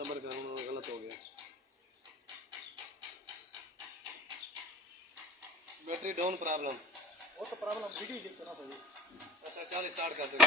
सबर कर, गलत हो गया। बैटरी डाउन प्रॉब्लम, वो तो प्रॉब्लम वीडियो देखो ना भाई। अच्छा चल स्टार्ट कर दो।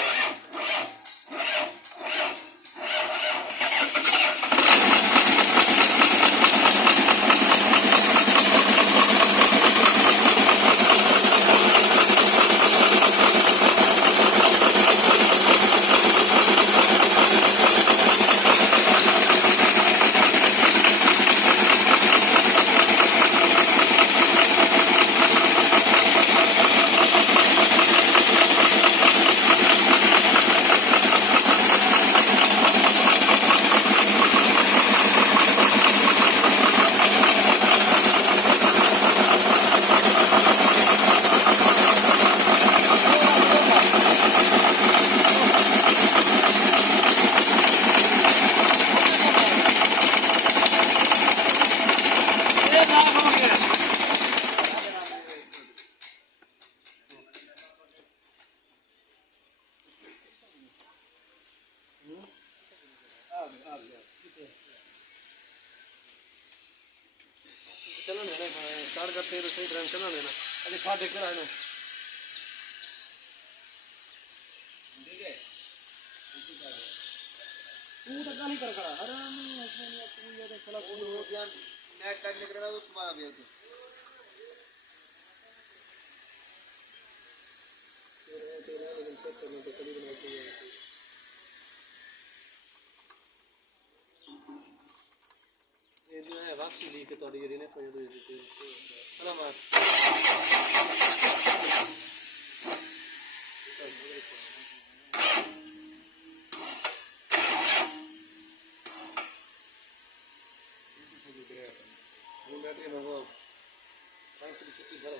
चलो ना स्टार्ट करते हैं तो सही तरह चला लेना। अरे खा देख रहा है ना, ठीक है तू तो नहीं कर करा आराम ऐसे नहीं तू ये देख चला कोई हो गया नेट टाइम निकल रहा है तो तुम्हारा भी है तो तेरा लेकिन चेक करने तो कभी बनाती है ये जो है वापसी ली के तोड़ी ये ने सो ये सलामत बैटरी भगो 5 की छुट्टी करो।